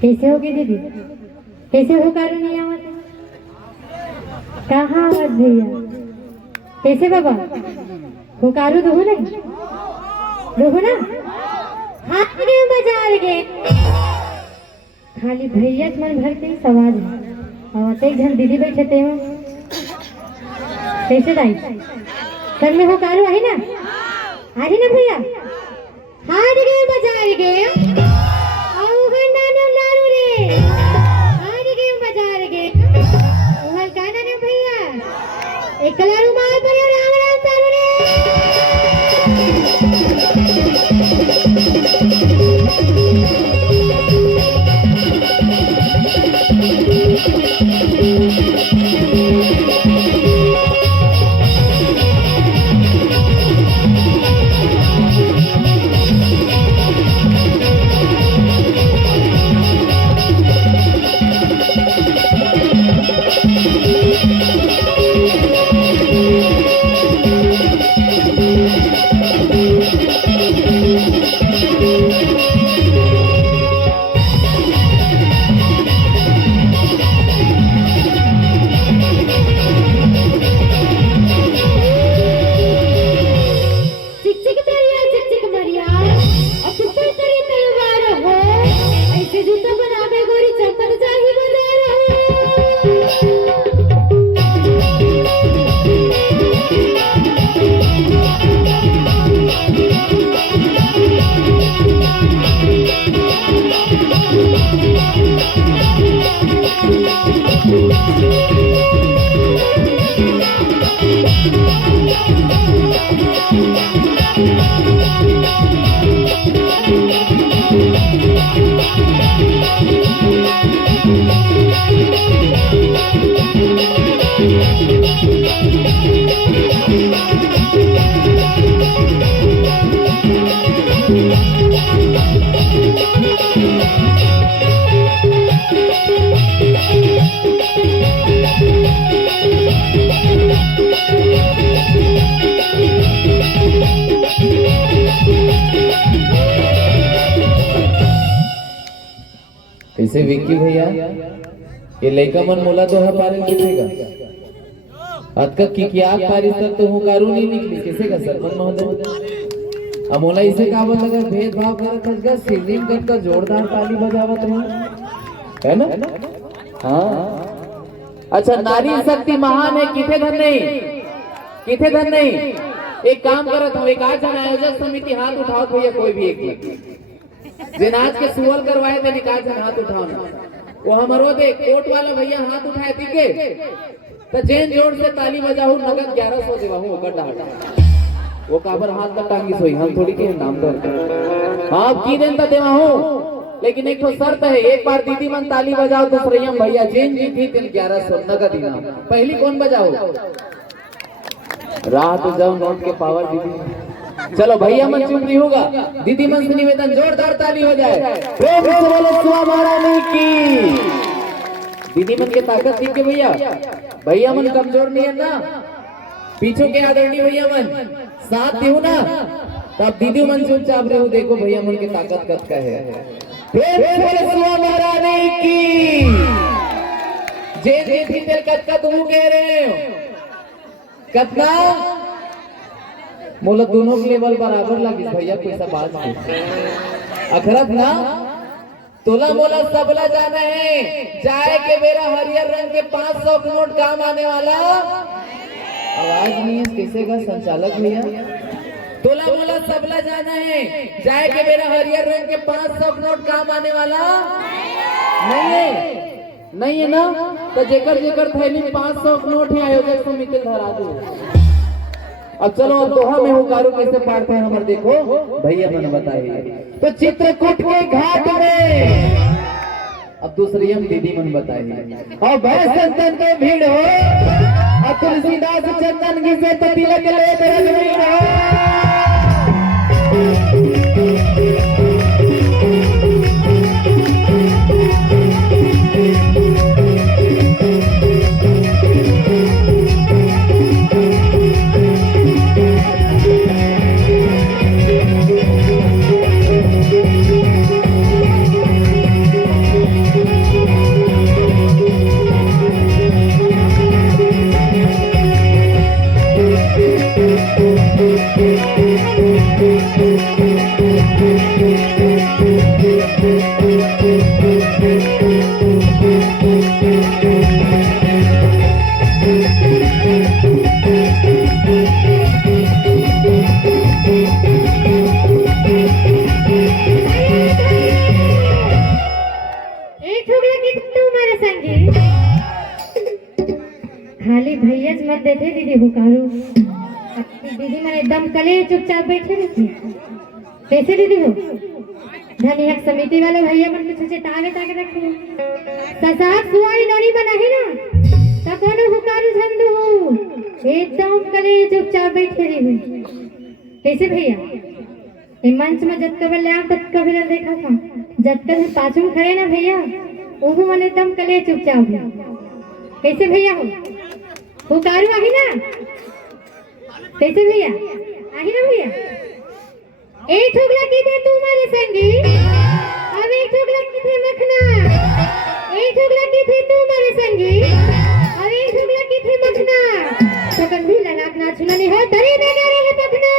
कैसे हो गए दीदी? कैसे हो कारू नहीं आवत? कहाँ आवत भैया? कैसे बाबा हो कारू दो नहीं दो ना हाथ में बाजार गए खाली भैया मन भर के सवाल है और एक घन दीदी बैठे थे हो कैसे दाई सर में हो कारू आई ना भैया हाथ में बाजार गए एकला रुमाल पर राम राम चालू रे कैसे विक्की भैया ये लड़का मन मोला तो है पारे किसेगा अतका किकियाक पारी तक तो हूं कारू नहीं निकली किसेगा सरपंच महोदय अमोला इसे कावत लगा भेदभाव करत हजगा सिलिंग कर का जोरदार ताली बजावत रही है ना। हाँ अच्छा नारी शक्ति महान है किथे धन नहीं एक काम करत हूं एक आज आयोजक समिति हाथ उठाओ भैया कोई भी एक जिनाज के सुअल करवाए थे निकाल से हाथ उठाओ वो हमारो दे कोट वाला भैया हाथ उठाए थी तो जैन जोड़ से ताली बजाऊ नगद 1100 देवा हूं ओकर डाटा वो काबर हाथ का टांगी सोई हम थोड़ी के नाम दर हां की दिन तक देवा हूं लेकिन एक तो शर्त है एक बार दीदी मन ताली बजाओ तो श्रेयम भैया जैन जी थी 1100 नगद इनाम पहली कौन बजाओ रात जाओ नोट के पावर दीदी चलो भैया मन चुप नहीं होगा दीदी मन से निवेदन जोरदार ताली हो जाए प्रेम से बोलो सुआ महारानी की दीदी मन के ताकत दिख के भैया मन कमजोर नहीं है ना पीछे के आदरणीय भैया मन साथ देऊ ना तब दीदी मन चुपचाप रहो देखो भैया मन की ताकत कत का है प्रेम से बोलो सुआ महारानी की जे जे थी तेल कत का तुम कह रहे हो कतना मोला दोनों के लेवल बराबर लगी भैया पैसा बात अखरत ना तोला मोला सबला जाना है जाए के मेरा हरियर रंग के 500 नोट काम आने वाला आवाज नहीं है कैसे का संचालक भैया तोला मोला सबला जाना है जाए के मेरा हरियर रंग के 500 नोट काम आने वाला नहीं है ना तो जेकर थैली 500 नोट ही आयोजक समिति धरा दो अब चलो अब दोहा में हुकारू कैसे पाड़ते हैं हमारे देखो भैया मैंने बताइए तो चित्रकूट के घाट में अब दूसरी हम दीदी मन बताइए और भय संतन के भीड़ हो और तुलसीदास चंदन की से तो तिलक ले हो हुकारो दीदी मैंने एकदम कले चुपचाप बैठे रहती कैसे दीदी हो धनी हक समिति वाले भैया मन कुछ से टागे टागे रखे ससाक सुवाई नोनी बना है ना तकोनो हुकारो झंडू हो एकदम कले चुपचाप बैठे रही कैसे भैया ये मंच में जब कभी ले तब कभी न देखा था जब तक हम पाछू में खड़े ना भैया वो मन एकदम कले चुपचाप कैसे भैया हो हुकारू आही ना कैसे भैया आही ना भैया एक ठोकला की थे तुम्हारे संगी अब एक ठोकला की थे मखना एक ठोकला की थे तुम्हारे संगी अब एक ठोकला की थे मखना तो कंधी लगा के नाचना नहीं है दरी में रे पखना